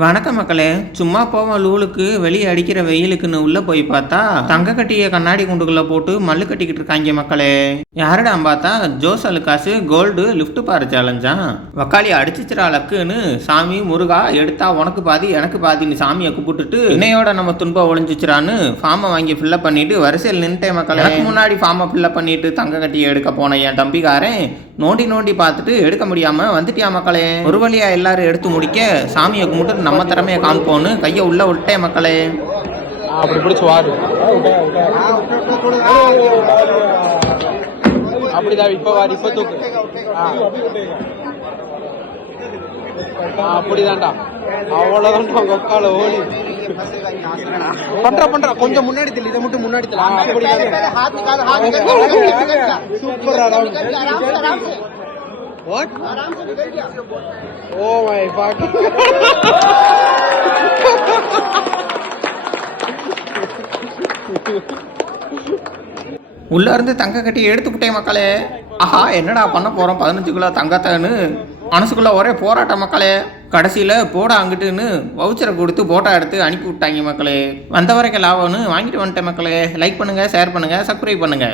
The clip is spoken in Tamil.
வணக்கம் மக்களே. சும்மா போவோம் லூலுக்கு, வெளியே அடிக்கிற வெயிலுக்குன்னு உள்ள போய் பார்த்தா தங்க கட்டிய கண்ணாடி குண்டுக்குள்ள போட்டு மல்லு கட்டிக்கிட்டு இருக்காங்க மக்களே. யாருடாம் பார்த்தா ஜோஸ் அலுகாசு கோல்டு லிஃப்ட் பாரு சேலஞ்சான். வக்காளி அடிச்சிச்சிரா லக்குன்னு சாமி முருகா எடுத்தா உனக்கு பாதி எனக்கு பாதின்னு சாமியை கூப்பிட்டுட்டு இன்னையோட நம்ம துன்பம் ஒளிஞ்சிச்சிரான்னு ஃபார்மை வாங்கி ஃபில்லப் பண்ணிட்டு வரிசையில் நின்ட்டேன் மக்களே. எனக்கு முன்னாடி ஃபார்மை ஃபில்லப் பண்ணிட்டு தங்க கட்டியை எடுக்க போன என் தம்பிக்காரன் நோண்டி பார்த்துட்டு எடுக்க முடியாம வந்துட்டியா மக்களே. ஒரு வழியா எல்லாரும் எடுத்து முடிக்க சாமியை கும்பிட்டு நம்ம திறமையை காண்போன்னு கையை உள்ள விட்டேன் மக்களே. அப்படி பிடிச்சி வாரு அப்படிதான் இப்ப வாரு இப்ப தூக்கு அப்படிதான்டா அவ்வளவுதான் உங்க ஒக்கால ஓடி பண்ற கொஞ்சம் முன்னாடி தெரியல இதை மட்டும் முன்னாடி super What? Oh my fuck. உள்ள இருந்து தங்க கட்டி எடுத்துக்கிட்டேன் மக்களே. ஆஹா என்னடா பண்ண போறோம் 15 கிலோ தங்கத்தான்னு மனசுக்குள்ள ஒரே போராட்டம் மக்களே. கடைசியில போடா அங்கிட்டுன்னு வவுச்சரை கொடுத்து போட்டோ எடுத்து அனுப்பி விட்டாங்க மக்களே. வந்த வரைக்கும் லாபம்னு வாங்கிட்டு வந்துட்டேன் மக்களே. லைக் பண்ணுங்க, ஷேர் பண்ணுங்க, சப்ஸ்கிரைப் பண்ணுங்க.